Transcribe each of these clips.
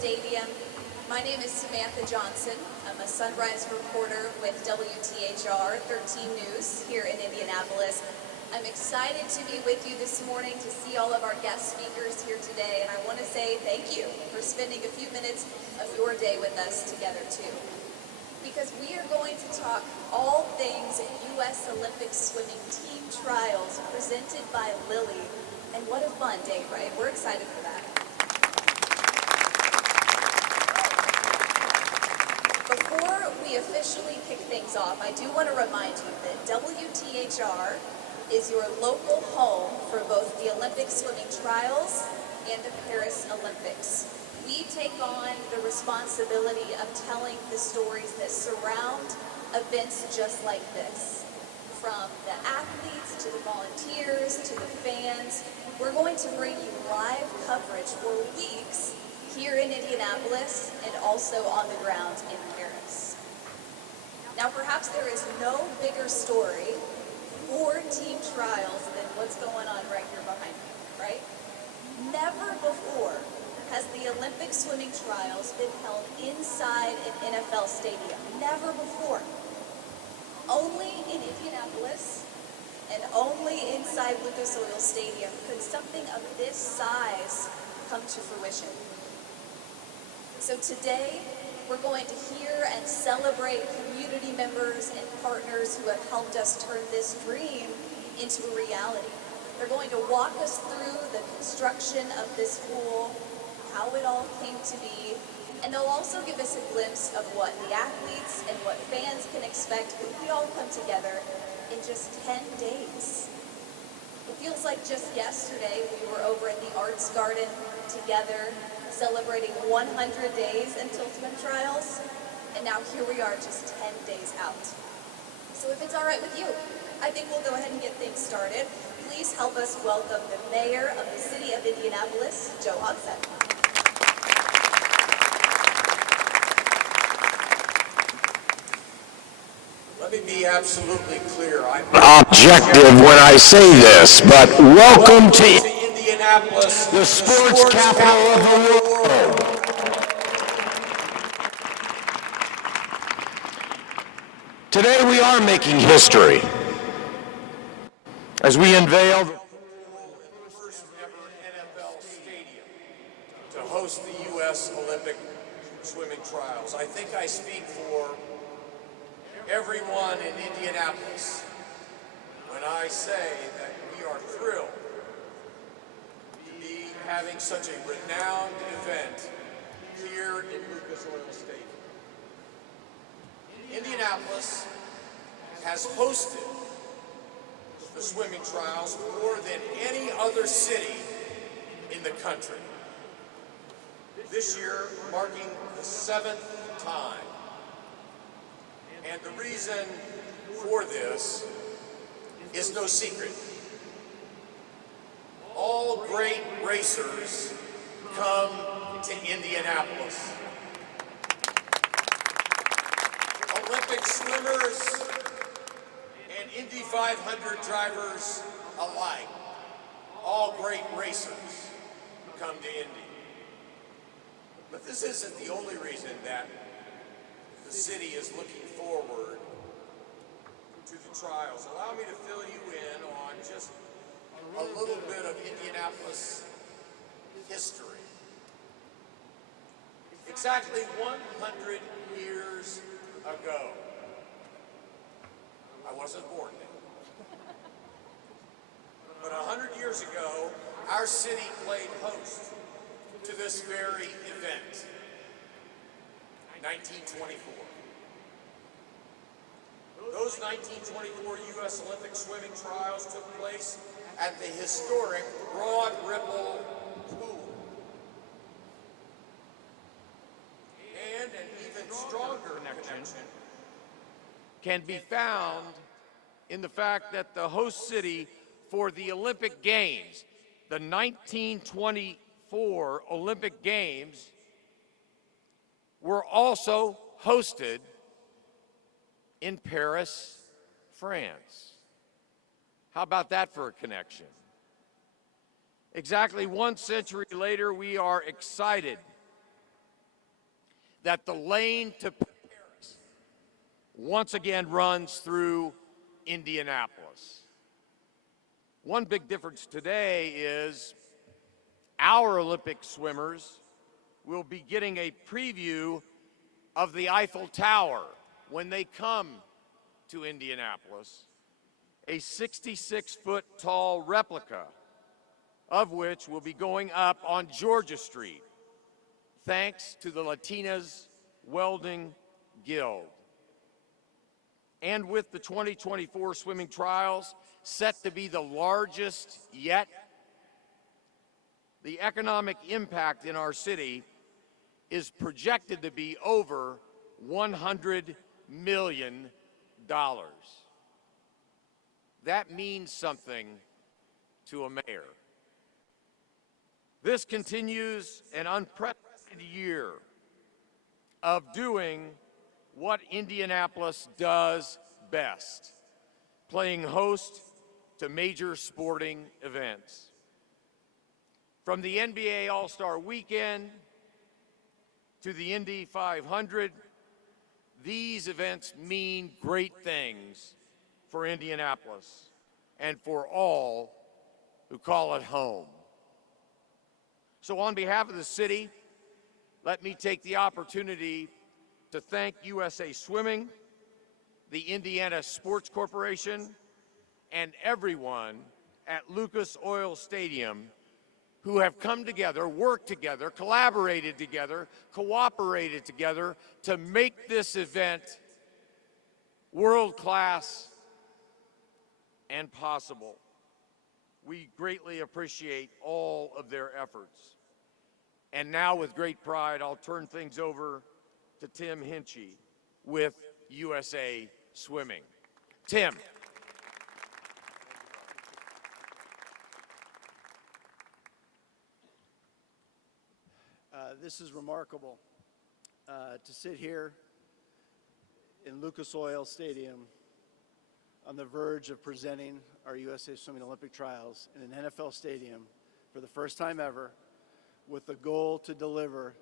Stadium. My name is Samantha Johnson. I'm a sunrise reporter with WTHR 13 News here in Indianapolis. I'm excited to be with you this morning to see all of our guest speakers here today, and I want to say thank you for spending a few minutes of your day with us together too. Because we are going to talk all things U.S. Olympic swimming team trials presented by Lily. And what a fun day, right? We're excited for that. Before we officially kick things off, I do want to remind you that WTHR is your local home for both the Olympic swimming trials and the Paris Olympics. We take on the responsibility of telling the stories that surround events just like this. From the athletes to the volunteers to the fans, we're going to bring you live coverage for weeks here in Indianapolis and also on the ground in Paris. Now, perhaps there is no bigger story for team trials than what's going on right here behind me, right? Never before has the Olympic swimming trials been held inside an NFL stadium. Never before. Only in Indianapolis and only inside Lucas Oil Stadium could something of this size come to fruition. So today, we're going to hear and celebrate community members and partners who have helped us turn this dream into a reality. They're going to walk us through the construction of this pool, how it all came to be, and they'll also give us a glimpse of what the athletes and what fans can expect when we all come together in just 10 days. It feels like just yesterday we were over at the Arts Garden together celebrating 100 days until swim trials, and now here we are just 10 days out. So if it's all right with you, I think we'll go ahead and get things started. Please help us welcome the mayor of the city of Indianapolis, Joe Hogsett. Let me be absolutely clear. I'm objective when I say this, but welcome to Indianapolis, the sports capital of the world. Today we are making history as we unveil the first ever NFL stadium to host the U.S. Olympic swimming trials. I think I speak for everyone in Indianapolis when I say that we are thrilled to be having such a renowned event here in Lucas Oil Stadium. Indianapolis has hosted the swimming trials more than any other city in the country. This year marking the 7th time. And the reason for this is no secret. All great racers come to Indianapolis. Olympic swimmers and Indy 500 drivers alike. All great racers come to Indy. But this isn't the only reason that the city is looking forward to the trials. Allow me to fill you in on just a little bit of Indianapolis history. Exactly 100 years ago, I wasn't born then, but 100 years ago, our city played host to this very event. 1924. Those 1924 U.S. Olympic swimming trials took place at the historic Broad Ripple Pool. And an even stronger connection can be found in the fact that the host city for the Olympic Games, the 1924 Olympic Games, were also hosted in Paris, France. How about that for a connection? Exactly 1 century later, we are excited that the lane to Paris once again runs through Indianapolis. One big difference today is our Olympic swimmers will be getting a preview of the Eiffel Tower when they come to Indianapolis, a 66-foot tall replica of which will be going up on Georgia Street, thanks to the Latinas Welding Guild. And with the 2024 swimming trials set to be the largest yet, the economic impact in our city is projected to be over $100 million. That means something to a mayor. This continues an unprecedented year of doing what Indianapolis does best, playing host to major sporting events. From the NBA All-Star Weekend to the Indy 500, these events mean great things for Indianapolis and for all who call it home. So on behalf of the city, let me take the opportunity to thank USA Swimming, the Indiana Sports Corporation, and everyone at Lucas Oil Stadium who have come together, worked together, collaborated together, cooperated together to make this event world-class and possible. We greatly appreciate all of their efforts. And now, with great pride, I'll turn things over to Tim Hinchy with USA Swimming. Tim. This is remarkable to sit here in Lucas Oil Stadium on the verge of presenting our USA Swimming Olympic trials in an NFL stadium for the first time ever, with the goal to deliver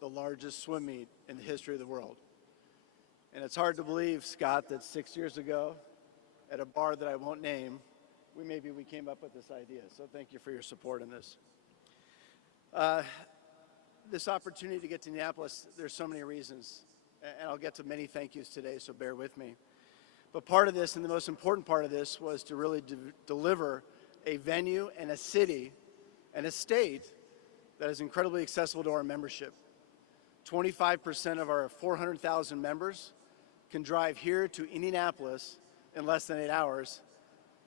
the largest swim meet in the history of the world. And it's hard to believe, Scott, that 6 years ago at a bar that I won't name, we came up with this idea. So thank you for your support in this. This opportunity to get to Indianapolis, there's so many reasons, and I'll get to many thank yous today, so bear with me. But part of this, and the most important part of this, was to really deliver a venue and a city and a state that is incredibly accessible to our membership. 25% of our 400,000 members can drive here to Indianapolis in less than 8 hours,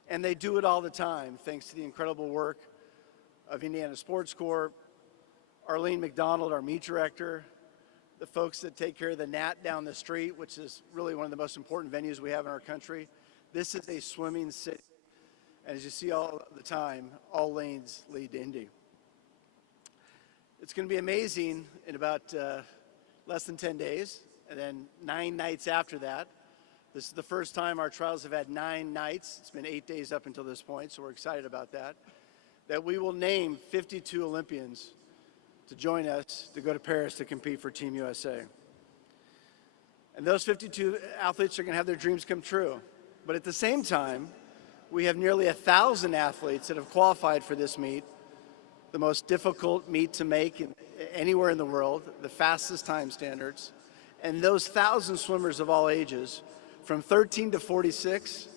and they do it all the time thanks to the incredible work of Indiana Sports Corp, Arlene McDonald, our meet director, the folks that take care of the Nat down the street, which is really one of the most important venues we have in our country. This is a swimming city. And as you see all the time, all lanes lead to Indy. It's going to be amazing in about less than 10 days, and then 9 nights after that. This is the first time our trials have had 9 nights. It's been 8 days up until this point, so we're excited about that. That we will name 52 Olympians to join us to go to Paris to compete for Team USA. And those 52 athletes are going to have their dreams come true. But at the same time, we have nearly 1,000 athletes that have qualified for this meet, the most difficult meet to make anywhere in the world, the fastest time standards. And those 1,000 swimmers of all ages, from 13 to 46,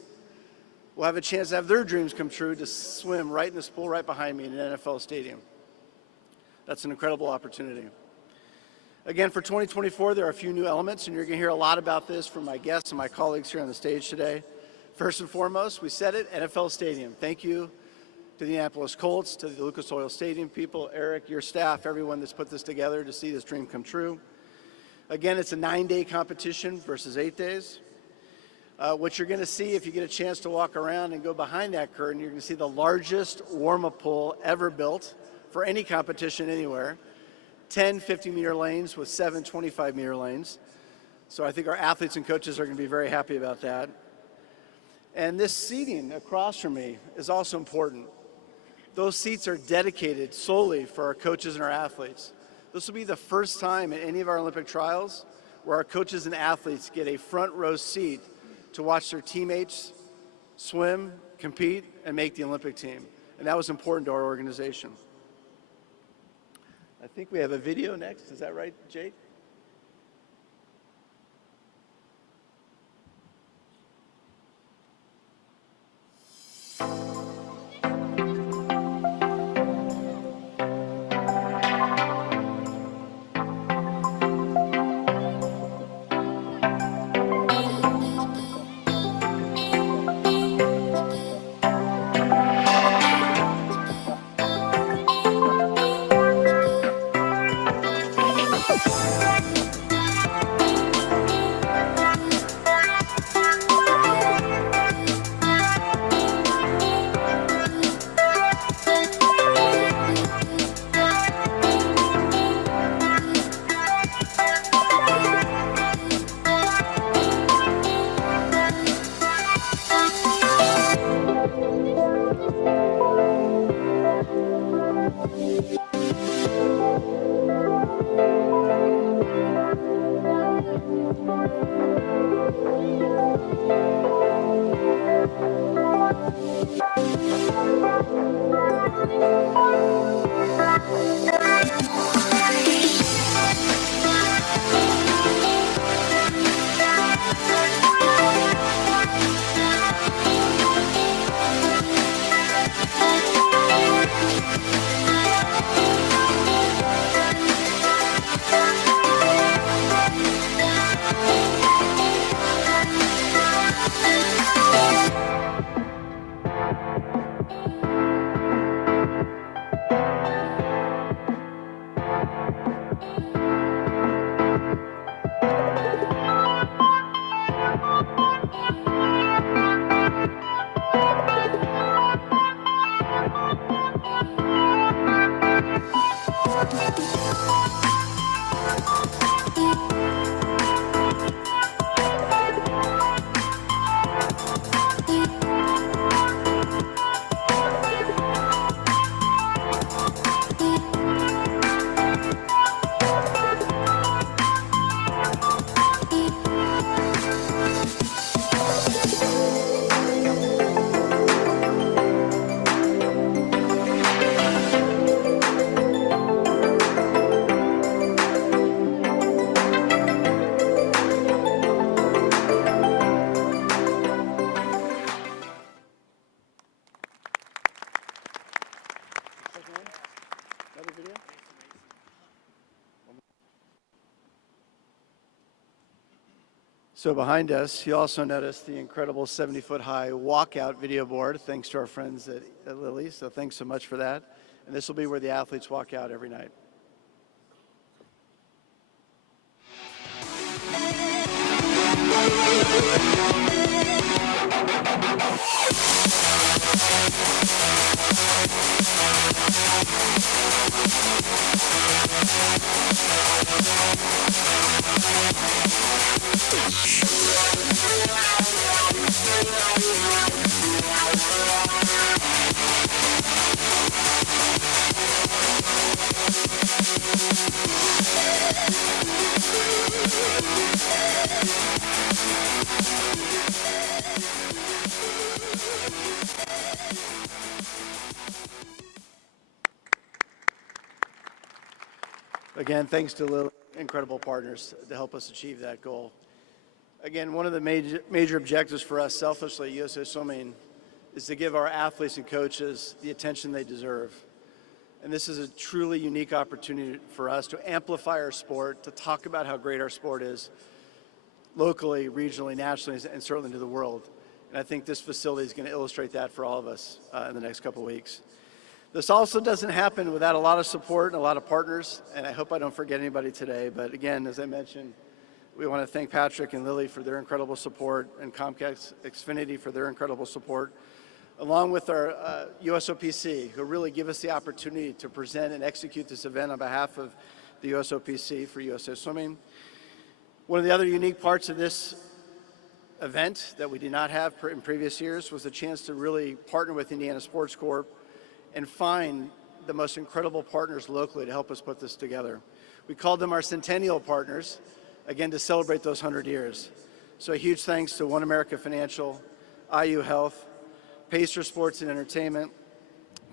will have a chance to have their dreams come true to swim right in this pool right behind me in an NFL stadium. That's an incredible opportunity. Again, for 2024, there are a few new elements, and you're going to hear a lot about this from my guests and my colleagues here on the stage today. First and foremost, we said it, NFL Stadium. Thank you to the Indianapolis Colts, to the Lucas Oil Stadium people, Eric, your staff, everyone that's put this together to see this dream come true. Again, it's a 9-day competition versus 8 days. What you're going to see if you get a chance to walk around and go behind that curtain, you're going to see the largest warm-up pool ever built for any competition anywhere. 10 50-meter lanes with 7 25-meter lanes. So I think our athletes and coaches are going to be very happy about that. And this seating across from me is also important. Those seats are dedicated solely for our coaches and our athletes. This will be the first time in any of our Olympic trials where our coaches and athletes get a front row seat to watch their teammates swim, compete, and make the Olympic team. And that was important to our organization. I think we have a video next. Is that right, Jake? Another video? So behind us, you also notice the incredible 70-foot high walkout video board, thanks to our friends at Lilly. So thanks so much for that. And this will be where the athletes walk out every night. Again, thanks to Lilly, incredible partners to help us achieve that goal. Again, one of the major objectives for us selfishly at USA Swimming is to give our athletes and coaches the attention they deserve. And this is a truly unique opportunity for us to amplify our sport, to talk about how great our sport is locally, regionally, nationally, and certainly to the world. And I think this facility is going to illustrate that for all of us in the next couple of weeks. This also doesn't happen without a lot of support and a lot of partners, and I hope I don't forget anybody today. But again, as I mentioned, we want to thank Patrick and Lilly for their incredible support and Comcast Xfinity for their incredible support, along with our USOPC, who really give us the opportunity to present and execute this event on behalf of the USOPC for USA Swimming. One of the other unique parts of this event that we did not have in previous years was the chance to really partner with Indiana Sports Corp and find the most incredible partners locally to help us put this together. We called them our Centennial Partners, again, to celebrate those 100 years. So a huge thanks to One America Financial, IU Health, Pacer Sports and Entertainment,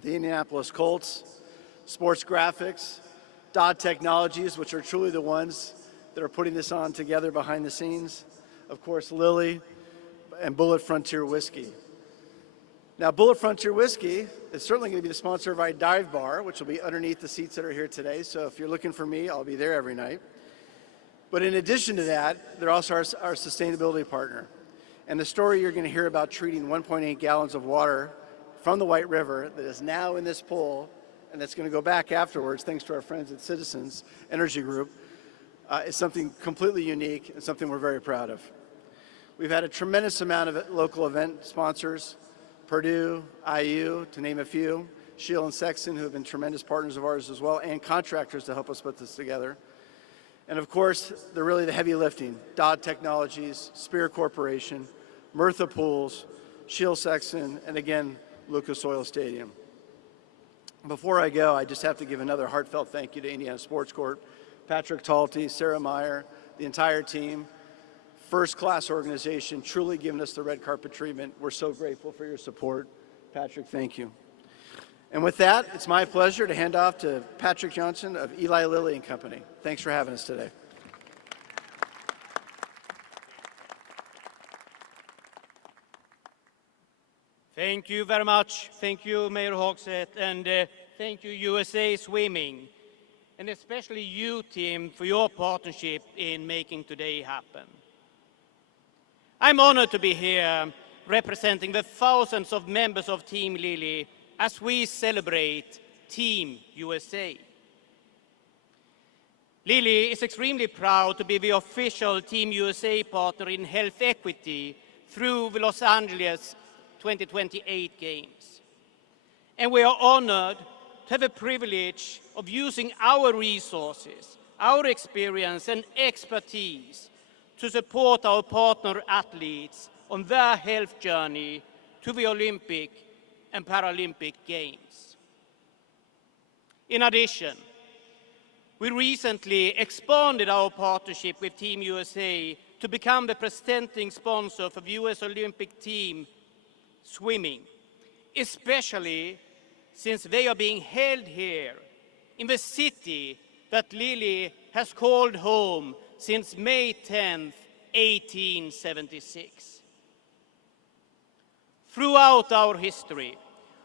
the Indianapolis Colts, Sports Graphics, Dodd Technologies, which are truly the ones that are putting this on together behind the scenes, of course, Lilly, and Bullet Frontier Whiskey. Now, Bullet Frontier Whiskey is certainly going to be the sponsor of our dive bar, which will be underneath the seats that are here today. So if you're looking for me, I'll be there every night. But in addition to that, they're also our sustainability partner. And the story you're going to hear about treating 1.8 gallons of water from the White River that is now in this pool, and that's going to go back afterwards, thanks to our friends at Citizens Energy Group, is something completely unique and something we're very proud of. We've had a tremendous amount of local event sponsors, Purdue, IU, to name a few, Shield and Sexton, who have been tremendous partners of ours as well, and contractors to help us put this together. And of course, they're really the heavy lifting, Dodd Technologies, Spear Corporation, Murtha Pools, Shield Sexton, and again, Lucas Oil Stadium. Before I go, I just have to give another heartfelt thank you to Indiana Sports Court, Patrick Talty, Sarah Meyer, the entire team. First-class organization, truly giving us the red carpet treatment. We're so grateful for your support. Patrick, thank you. And with that, it's my pleasure to hand off to Patrick Johnson of Eli Lilly and Company. Thanks for having us today. Thank you very much. Thank you, Mayor Hogsett, and thank you, USA Swimming, and especially you, team, for your partnership in making today happen. I'm honored to be here representing the thousands of members of Team Lilly as we celebrate Team USA. Lilly is extremely proud to be the official Team USA partner in health equity through the Los Angeles 2028 Games. And we are honored to have the privilege of using our resources, our experience and expertise to support our partner athletes on their health journey to the Olympic and Paralympic Games. In addition, we recently expanded our partnership with Team USA to become the presenting sponsor for the US Olympic team swimming, especially since they are being held here in the city that Lilly has called home since May 10th, 1876. Throughout our history,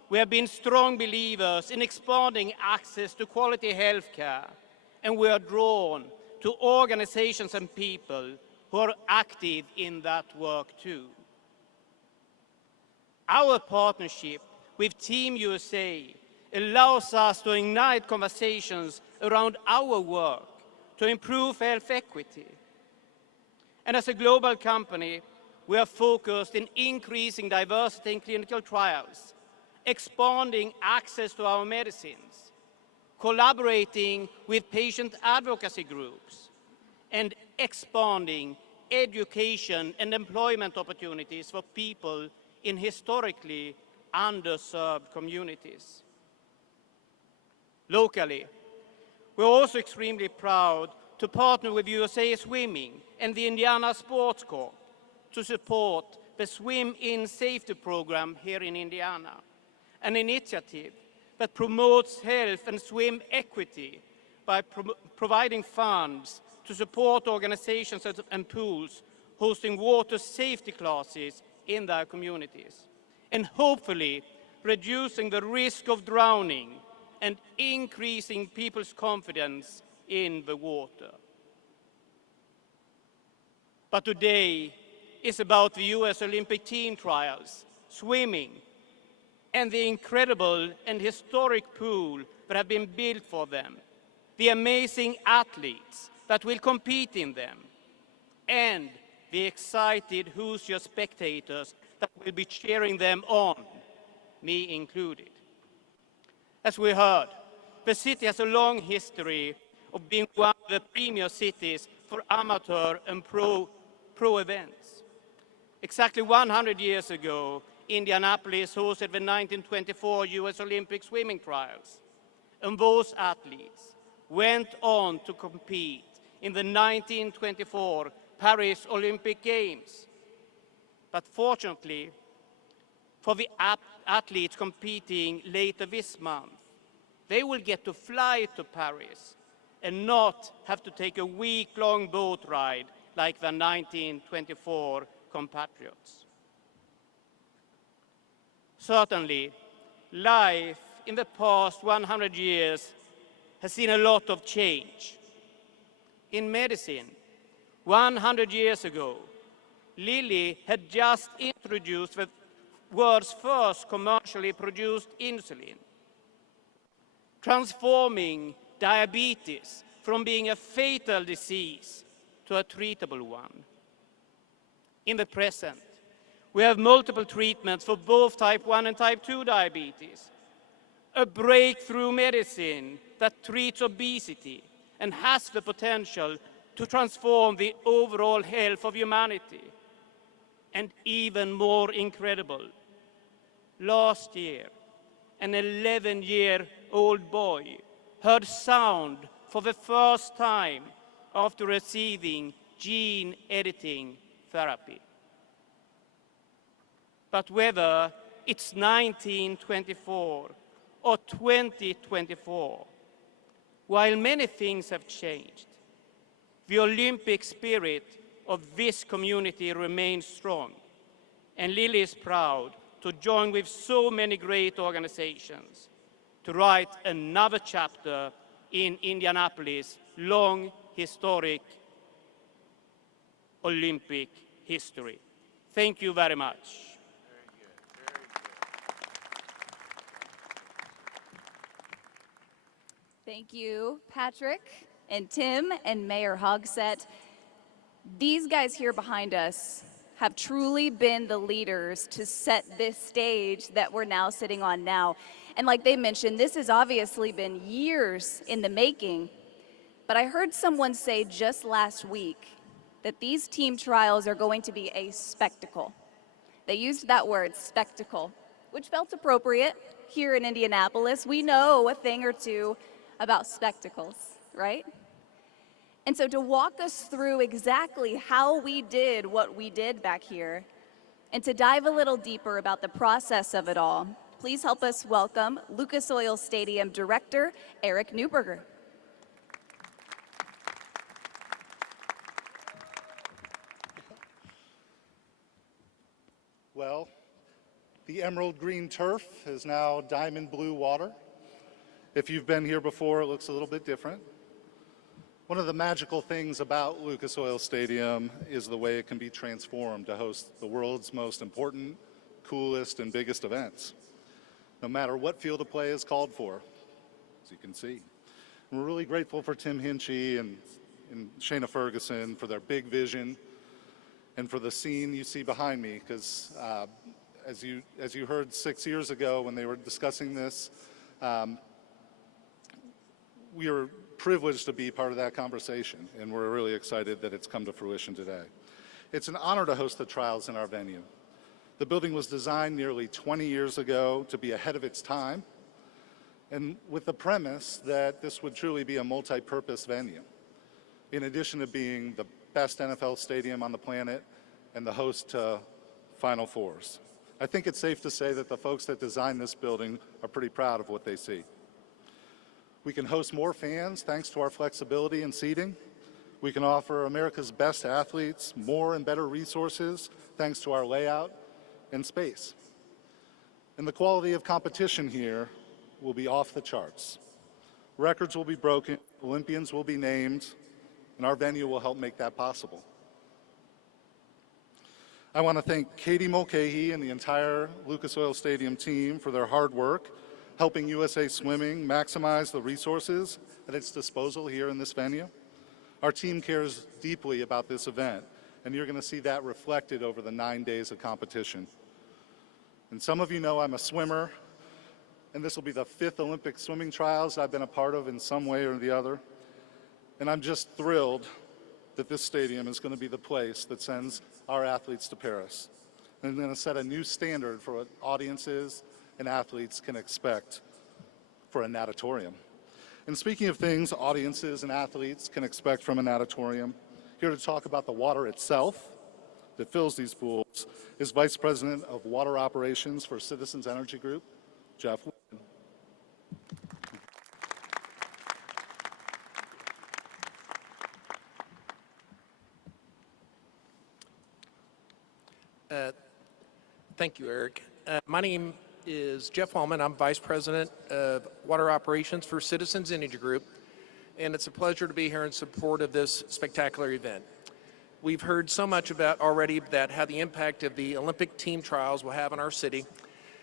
we have been strong believers in expanding access to quality health care, and we are drawn to organizations and people who are active in that work too. Our partnership with Team USA allows us to ignite conversations around our work to improve health equity. And as a global company, we are focused in increasing diversity in clinical trials, expanding access to our medicines, collaborating with patient advocacy groups, and expanding education and employment opportunities for people in historically underserved communities. Locally, we're also extremely proud to partner with USA Swimming and the Indiana Sports Corp to support the Swim In Safety program here in Indiana, an initiative that promotes health and swim equity by providing funds to support organizations and pools hosting water safety classes in their communities, and hopefully reducing the risk of drowning and increasing people's confidence in the water. But today is about the US Olympic team trials, swimming, and the incredible and historic pool that have been built for them, the amazing athletes that will compete in them, and the excited Hoosier spectators that will be cheering them on, me included. As we heard, the city has a long history of being one of the premier cities for amateur and pro events. Exactly 100 years ago, Indianapolis hosted the 1924 US Olympic swimming trials. and those athletes went on to compete in the 1924 Paris Olympic Games. But fortunately, for the athletes competing later this month, they will get to fly to Paris and not have to take a week-long boat ride like the 1924 compatriots. Certainly, life in the past 100 years has seen a lot of change. In medicine, 100 years ago, Lilly had just introduced the world's first commercially produced insulin, transforming diabetes from being a fatal disease to a treatable one. In the present, we have multiple treatments for both type 1 and type 2 diabetes, a breakthrough medicine that treats obesity and has the potential to transform the overall health of humanity. And even more incredible, last year, an 11-year-old boy heard sound for the first time after receiving gene editing therapy. But whether it's 1924 or 2024, while many things have changed, the Olympic spirit of this community remains strong, and Lilly is proud to join with so many great organizations to write another chapter in Indianapolis' long, historic Olympic history. Thank you very much. Thank you, Patrick and Tim and Mayor Hogsett. These guys here behind us have truly been the leaders to set this stage that we're now sitting on now. And like they mentioned, this has obviously been years in the making. But I heard someone say just last week that these team trials are going to be a spectacle. They used that word, spectacle, which felt appropriate here in Indianapolis. We know a thing or two about spectacles, right? And so to walk us through exactly how we did what we did back here, and to dive a little deeper about the process of it all, please help us welcome Lucas Oil Stadium Director, Eric Neuberger. Well, the emerald green turf is now diamond blue water. If you've been here before, it looks a little bit different. One of the magical things about Lucas Oil Stadium is the way it can be transformed to host the world's most important, coolest, and biggest events, no matter what field of play is called for, as you can see. And we're really grateful for Tim Hinchy and Shayna Ferguson for their big vision and for the scene you see behind me, because as you heard 6 years ago when they were discussing this, we are privileged to be part of that conversation, and we're really excited that it's come to fruition today. It's an honor to host the trials in our venue. The building was designed nearly 20 years ago to be ahead of its time, and with the premise that this would truly be a multi-purpose venue, in addition to being the best NFL stadium on the planet and the host to Final Fours. I think it's safe to say that the folks that designed this building are pretty proud of what they see. We can host more fans thanks to our flexibility in seating. We can offer America's best athletes more and better resources thanks to our layout and space. And the quality of competition here will be off the charts. Records will be broken, Olympians will be named, and our venue will help make that possible. I want to thank Katie Mulcahy and the entire Lucas Oil Stadium team for their hard work, helping USA Swimming maximize the resources at its disposal here in this venue. Our team cares deeply about this event, and you're going to see that reflected over the 9 days of competition. And some of you know I'm a swimmer, and this will be the 5th Olympic swimming trials I've been a part of in some way or the other. And I'm just thrilled that this stadium is going to be the place that sends our athletes to Paris. And it's going to set a new standard for what audiences and athletes can expect for a natatorium. And speaking of things audiences and athletes can expect from an auditorium, here to talk about the water itself that fills these pools is Vice President of Water Operations for Citizens Energy Group, Jeff. Thank you, Eric. My name is Jeff Wallman. I'm Vice President of Water Operations for Citizens Energy Group, and it's a pleasure to be here in support of this spectacular event. We've heard so much about already that how the impact of the Olympic team trials will have on our city,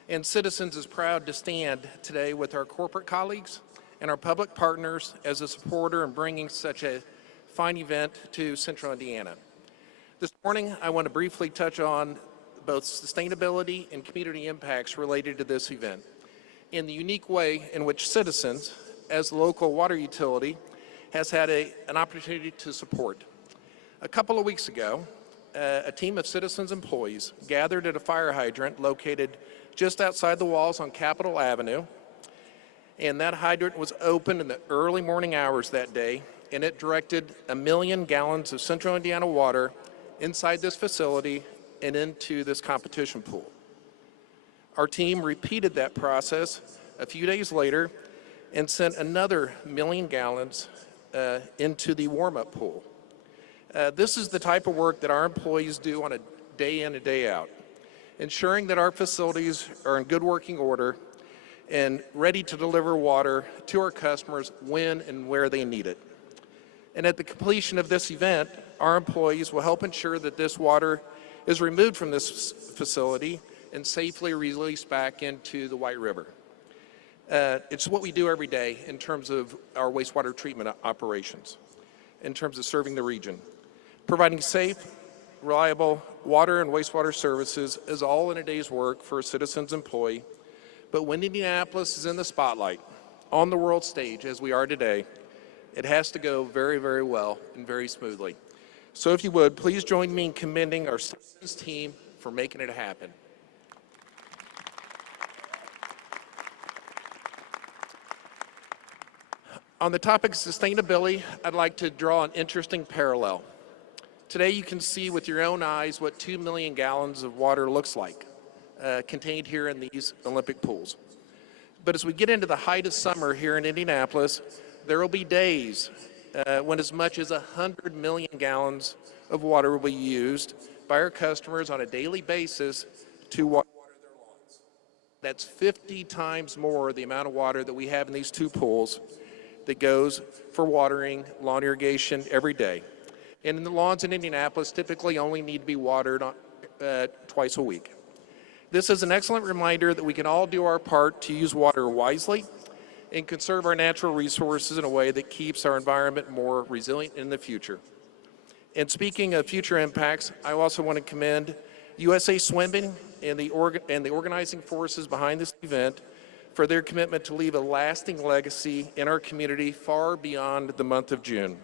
and Citizens is proud to stand today with our corporate colleagues and our public partners as a supporter in bringing such a fine event to Central Indiana. This morning, I want to briefly touch on both sustainability and community impacts related to this event, in the unique way in which Citizens, as the local water utility, has had an opportunity to support. A couple of weeks ago, a team of Citizens employees gathered at a fire hydrant located just outside the walls on Capitol Avenue, and that hydrant was open in the early morning hours that day, and it directed 1 million gallons of Central Indiana water inside this facility and into this competition pool. Our team repeated that process a few days later and sent another 1 million gallons into the warm-up pool. This is the type of work that our employees do on a day in and day out, ensuring that our facilities are in good working order and ready to deliver water to our customers when and where they need it. And at the completion of this event, our employees will help ensure that this water is removed from this facility and safely released back into the White River. It's what we do every day in terms of our wastewater treatment operations, in terms of serving the region. Providing safe, reliable water and wastewater services is all in a day's work for a Citizens employee, but when Indianapolis is in the spotlight, on the world stage as we are today, it has to go very, very well and very smoothly. So if you would, please join me in commending our Citizens team for making it happen. On the topic of sustainability, I'd like to draw an interesting parallel. Today you can see with your own eyes what 2 million gallons of water looks like, contained here in these Olympic pools. But as we get into the height of summer here in Indianapolis, there will be days when as much as 100 million gallons of water will be used by our customers on a daily basis to water their lawns. That's 50 times more the amount of water that we have in these two pools that goes for watering lawn irrigation every day. And the lawns in Indianapolis typically only need to be watered twice a week. This is an excellent reminder that we can all do our part to use water wisely and conserve our natural resources in a way that keeps our environment more resilient in the future. And speaking of future impacts, I also want to commend USA Swimming and the organizing forces behind this event for their commitment to leave a lasting legacy in our community far beyond the month of June.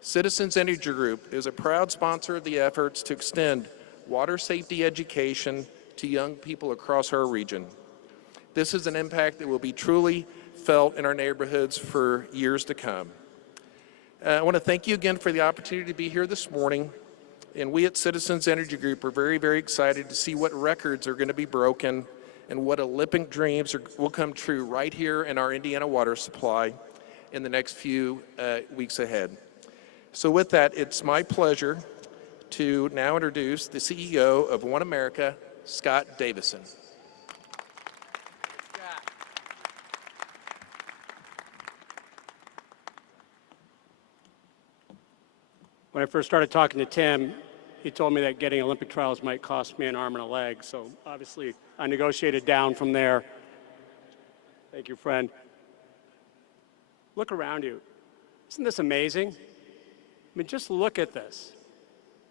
Citizens Energy Group is a proud sponsor of the efforts to extend water safety education to young people across our region. This is an impact that will be truly felt in our neighborhoods for years to come. I want to thank you again for the opportunity to be here this morning. And we at Citizens Energy Group are very, very excited to see what records are going to be broken and what Olympic dreams will come true right here in our Indiana water supply in the next few weeks ahead. So with that, it's my pleasure to now introduce the CEO of One America, Scott Davison. When I first started talking to Tim, he told me that getting Olympic trials might cost me an arm and a leg. So obviously, I negotiated down from there. Thank you, friend. Look around you. Isn't this amazing? I mean, just look at this.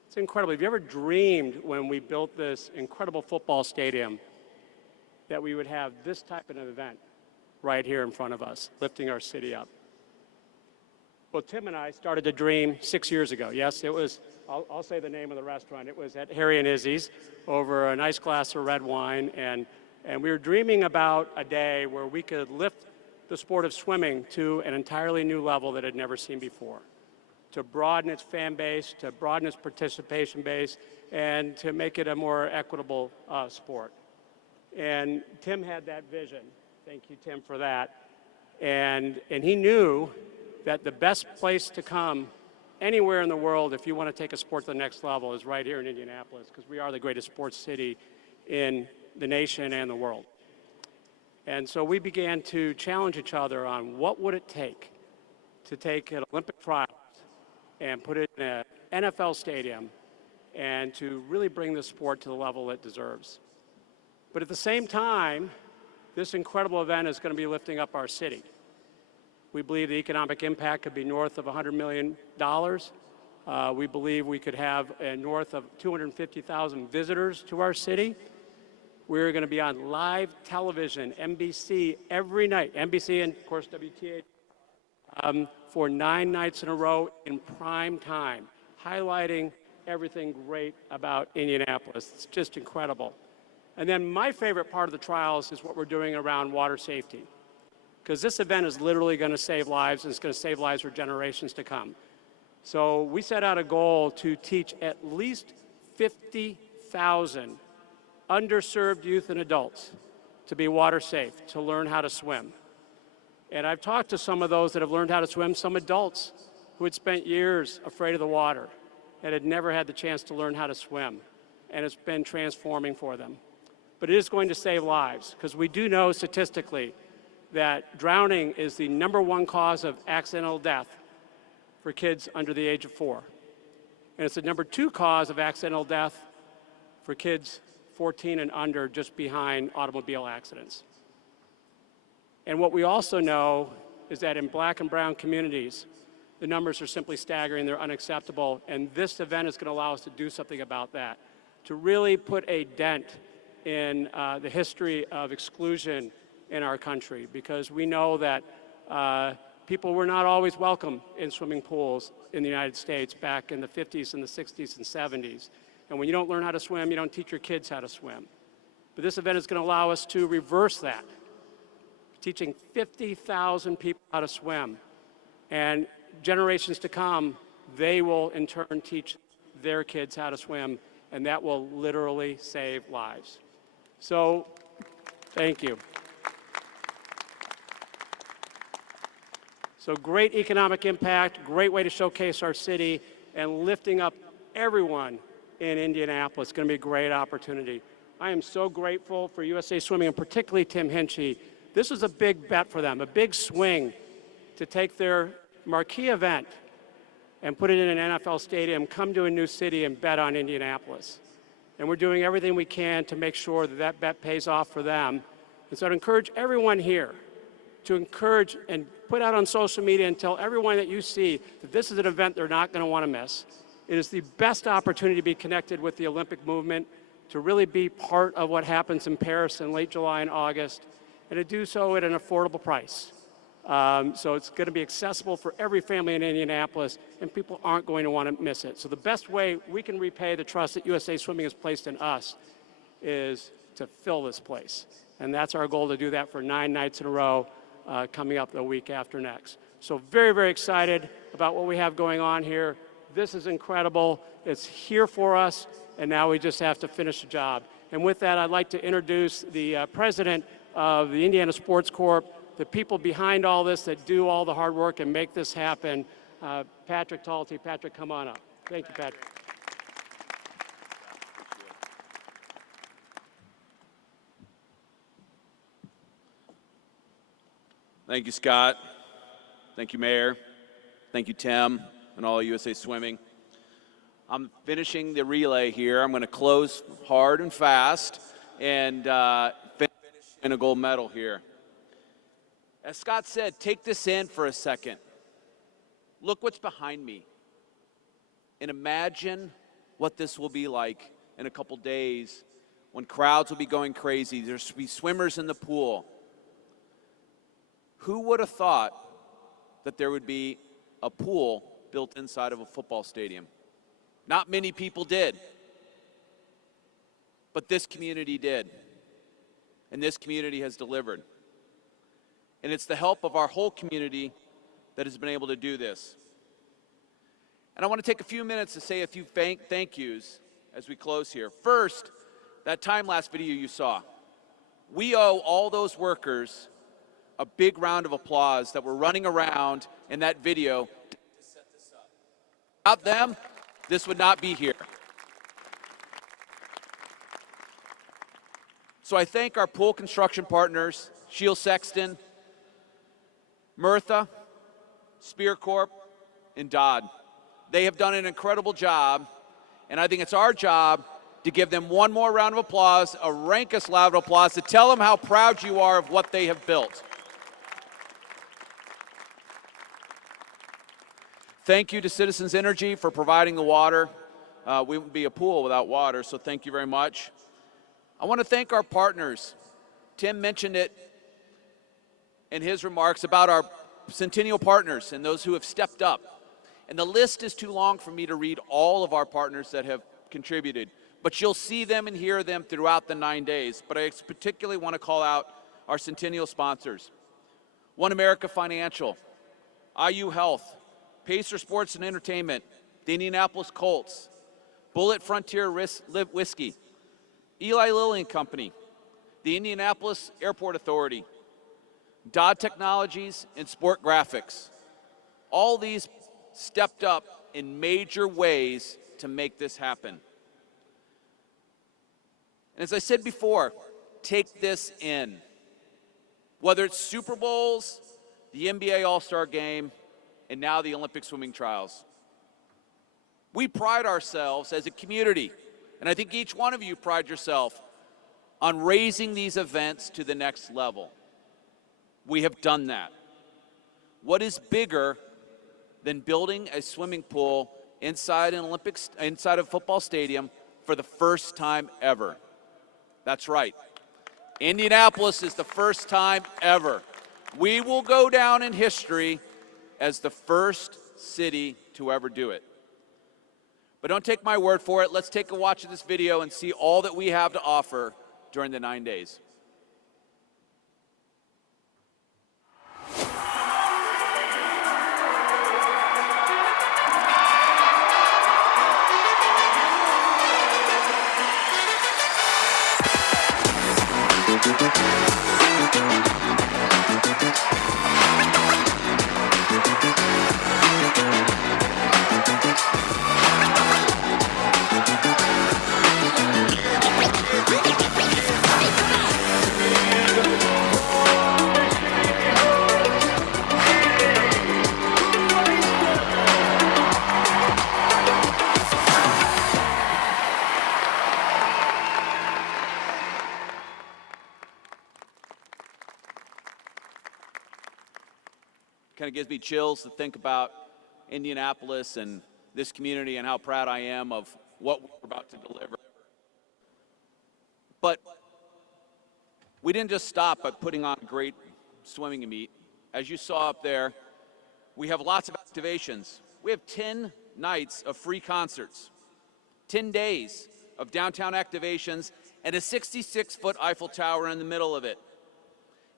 It's incredible. Have you ever dreamed when we built this incredible football stadium that we would have this type of an event right here in front of us, lifting our city up? Well, Tim and I started to dream 6 years ago. Yes, it was, I'll say the name of the restaurant. It was at Harry and Izzy's over a nice glass of red wine. And we were dreaming about a day where we could lift the sport of swimming to an entirely new level that it had never seen before, to broaden its fan base, to broaden its participation base, and to make it a more equitable sport. And Tim had that vision. Thank you, Tim, for that. And he knew that the best place to come anywhere in the world if you want to take a sport to the next level is right here in Indianapolis, because we are the greatest sports city in the nation and the world. And so we began to challenge each other on what would it take to take an Olympic trials and put it in an NFL stadium and to really bring the sport to the level it deserves. But at the same time, this incredible event is going to be lifting up our city. We believe the economic impact could be north of $100 million. We believe we could have north of 250,000 visitors to our city. We're going to be on live television, NBC, every night, NBC and, of course, WTA, for 9 nights in a row in prime time, highlighting everything great about Indianapolis. It's just incredible. And then my favorite part of the trials is what we're doing around water safety, because this event is literally going to save lives, and it's going to save lives for generations to come. So we set out a goal to teach at least 50,000 underserved youth and adults to be water safe, to learn how to swim. And I've talked to some of those that have learned how to swim, some adults who had spent years afraid of the water and had never had the chance to learn how to swim. And it's been transforming for them. But it is going to save lives, because we do know statistically that drowning is the #1 cause of accidental death for kids under the age of 4. And it's the #2 cause of accidental death for kids 14 and under, just behind automobile accidents. And what we also know is that in black and brown communities, the numbers are simply staggering, they're unacceptable, and this event is going to allow us to do something about that, to really put a dent in the history of exclusion in our country, because we know that people were not always welcome in swimming pools in the United States back in the 50s and the 60s and 70s. And when you don't learn how to swim, you don't teach your kids how to swim. But this event is going to allow us to reverse that, teaching 50,000 people how to swim. And generations to come, they will in turn teach their kids how to swim, and that will literally save lives. So, thank you. So great economic impact, great way to showcase our city, and lifting up everyone in Indianapolis. It's going to be a great opportunity. I am so grateful for USA Swimming, and particularly Tim Hinchy. This is a big bet for them, a big swing to take their marquee event and put it in an NFL stadium, come to a new city and bet on Indianapolis. And we're doing everything we can to make sure that that bet pays off for them. And so I'd encourage everyone here to encourage and put out on social media and tell everyone that you see that this is an event they're not going to want to miss. It is the best opportunity to be connected with the Olympic movement, to really be part of what happens in Paris in late July and August, and to do so at an affordable price. So it's going to be accessible for every family in Indianapolis, and people aren't going to want to miss it. So the best way we can repay the trust that USA Swimming has placed in us is to fill this place. And that's our goal, to do that for 9 nights in a row, coming up the week after next. So very, very excited about what we have going on here. This is incredible. It's here for us, and now we just have to finish the job. And with that, I'd like to introduce the president of the Indiana Sports Corp, the people behind all this that do all the hard work and make this happen, Patrick Talty. Patrick, come on up. Thank you, Patrick. Thank you, Scott. Thank you, Mayor. Thank you, Tim, and all of USA Swimming. I'm finishing the relay here. I'm going to close hard and fast and finish in a gold medal here. As Scott said, take this in for a second. Look what's behind me. And imagine what this will be like in a couple days when crowds will be going crazy. There's be swimmers in the pool. Who would have thought that there would be a pool built inside of a football stadium? Not many people did. But this community did. And this community has delivered. And it's the help of our whole community that has been able to do this. And I want to take a few minutes to say a few thank yous as we close here. First, that time-lapse video you saw. We owe all those workers a big round of applause that were running around in that video to set this up. Without them, this would not be here. So I thank our pool construction partners, Shield Sexton, Murtha, Spear Corp, and Dodd. They have done an incredible job, and I think it's our job to give them one more round of applause, a rankus loud applause, to tell them how proud you are of what they have built. Thank you to Citizens Energy for providing the water. We wouldn't be a pool without water, so thank you very much. I want to thank our partners. Tim mentioned it in his remarks about our Centennial partners and those who have stepped up. And the list is too long for me to read all of our partners that have contributed, but you'll see them and hear them throughout the 9 days. But I particularly want to call out our Centennial sponsors. One America Financial, IU Health, Pacer Sports and Entertainment, the Indianapolis Colts, Bullet Frontier Whiskey, Eli Lilly and Company, the Indianapolis Airport Authority, Dodd Technologies, and Sport Graphics. All these stepped up in major ways to make this happen. And as I said before, take this in. Whether it's Super Bowls, the NBA All-Star Game, and now the Olympic swimming trials. We pride ourselves as a community, and I think each one of you pride yourself on raising these events to the next level. We have done that. What is bigger than building a swimming pool inside a football stadium for the first time ever? That's right. Indianapolis is the first time ever. We will go down in history as the first city to ever do it. But don't take my word for it. Let's take a watch of this video and see all that we have to offer during the 9 days. Kind of gives me chills to think about Indianapolis and this community and how proud I am of what we're about to deliver. But we didn't just stop at putting on a great swimming meet. As you saw up there, we have lots of activations. We have 10 nights of free concerts, 10 days of downtown activations, and a 66-foot Eiffel Tower in the middle of it.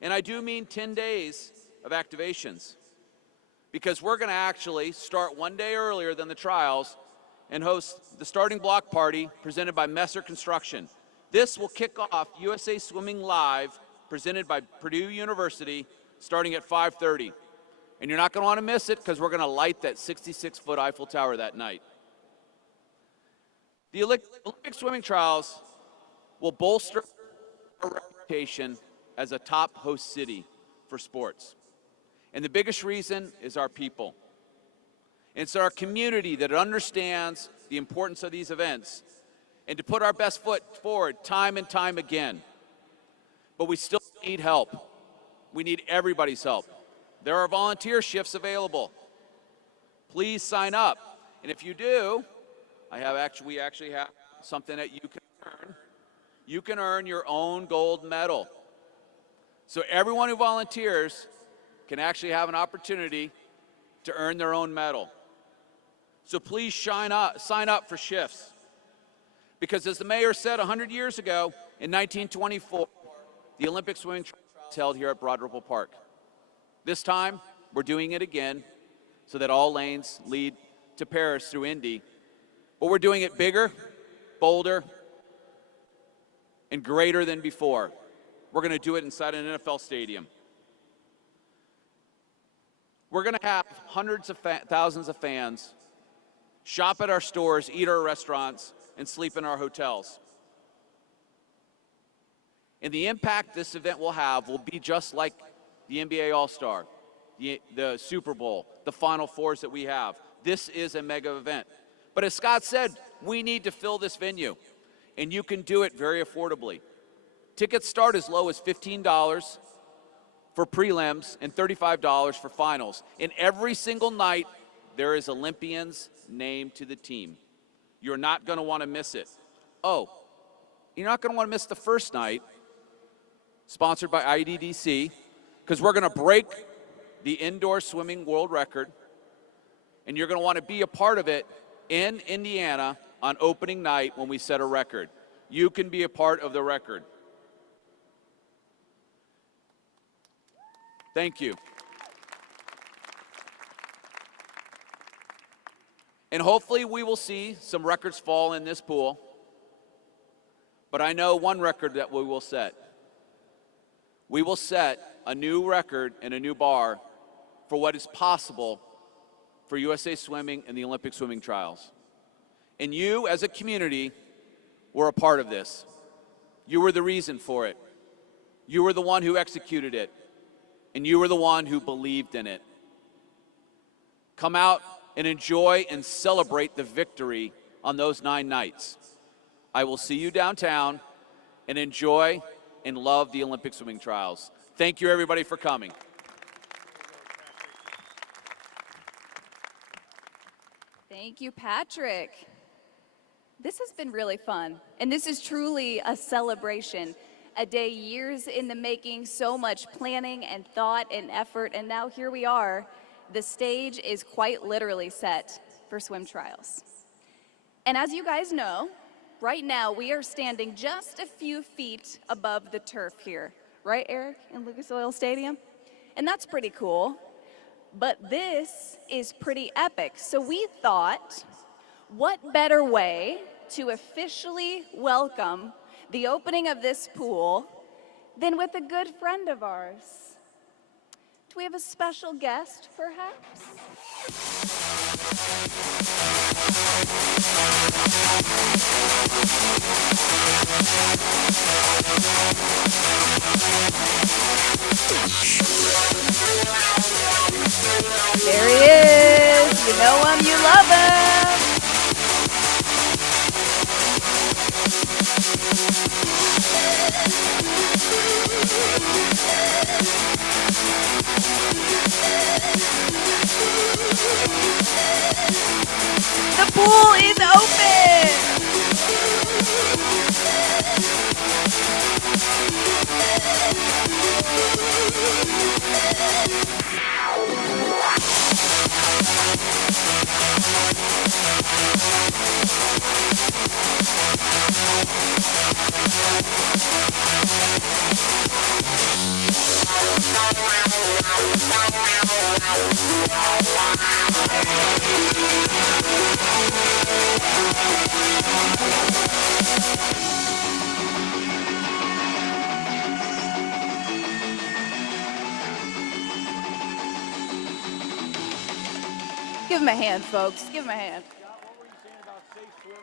And I do mean 10 days of activations, because we're going to actually start one day earlier than the trials and host the starting block party presented by Messer Construction. This will kick off USA Swimming Live, presented by Purdue University, starting at 5:30. And you're not going to want to miss it, because we're going to light that 66-foot Eiffel Tower that night. The Olympic swimming trials will bolster our reputation as a top host city for sports. And the biggest reason is our people. It's our community that understands the importance of these events and to put our best foot forward time and time again. But we still need help. We need everybody's help. There are volunteer shifts available. Please sign up. And if you do, we actually have something that you can earn. You can earn your own gold medal. So everyone who volunteers can actually have an opportunity to earn their own medal. So please sign up for shifts. Because as the mayor said 100 years ago, in 1924, the Olympic swimming trials held here at Broad Ripple Park. This time, we're doing it again so that all lanes lead to Paris through Indy. But we're doing it bigger, bolder, and greater than before. We're going to do it inside an NFL stadium. We're going to have hundreds of thousands of fans shop at our stores, eat at our restaurants, and sleep in our hotels. And the impact this event will have will be just like the NBA All-Star, the Super Bowl, the Final Fours that we have. This is a mega event. But as Scott said, we need to fill this venue, and you can do it very affordably. Tickets start as low as $15 for prelims and $35 for finals. And every single night, there is Olympians named to the team. You're not going to want to miss it. Oh, you're not going to want to miss the first night, sponsored by IDDC, because we're going to break the indoor swimming world record, and you're going to want to be a part of it in Indiana on opening night when we set a record. You can be a part of the record. Thank you. And hopefully we will see some records fall in this pool, but I know one record that we will set. We will set a new record and a new bar for what is possible for USA Swimming and the Olympic swimming trials. And you, as a community, were a part of this. You were the reason for it. You were the one who executed it. And you were the one who believed in it. Come out and enjoy and celebrate the victory on those 9 nights. I will see you downtown, and enjoy and love the Olympic swimming trials. Thank you, everybody, for coming. Thank you, Patrick. This has been really fun, and this is truly a celebration. A day years in the making, so much planning and thought and effort, and now here we are. The stage is quite literally set for swim trials. And as you guys know, right now we are standing just a few feet above the turf here. Right, Eric, in Lucas Oil Stadium? And that's pretty cool. But this is pretty epic. So we thought, what better way to officially welcome the opening of this pool than with a good friend of ours? Do we have a special guest, perhaps? There he is. You know him, you love him. The pool is open! Give him a hand, folks. Give him a hand. What were you saying about safe swimming?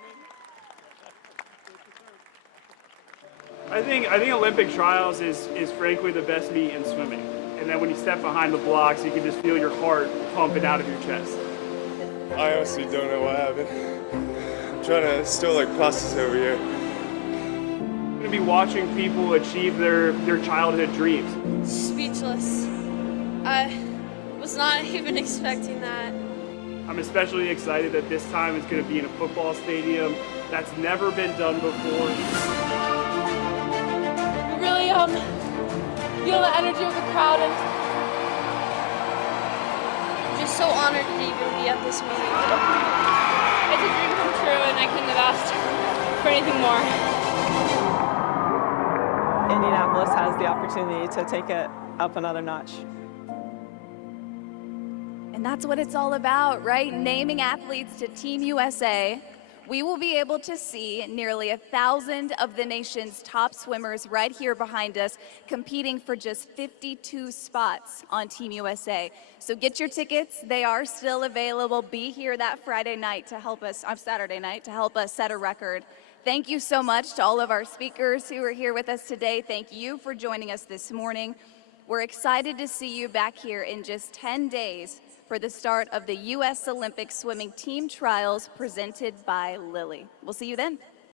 I think Olympic trials is frankly the best meet in swimming. And then when you step behind the blocks, you can just feel your heart pumping out of your chest. I honestly don't know what happened. I'm trying to still process over here. I'm going to be watching people achieve their childhood dreams. Speechless. I was not even expecting that. I'm especially excited that this time it's going to be in a football stadium. That's never been done before. Really feel the energy of the crowd, and I'm just so honored to even be at this meeting. It's a dream come true, and I couldn't have asked for anything more. Indianapolis has the opportunity to take it up another notch. And that's what it's all about, right? Naming athletes to Team USA. We will be able to see nearly 1,000 of the nation's top swimmers right here behind us competing for just 52 spots on Team USA. So get your tickets. They are still available. Be here that Saturday night to help us set a record. Thank you so much to all of our speakers who are here with us today. Thank you for joining us this morning. We're excited to see you back here in just 10 days for the start of the U.S. Olympic Swimming Team Trials presented by Lilly. We'll see you then.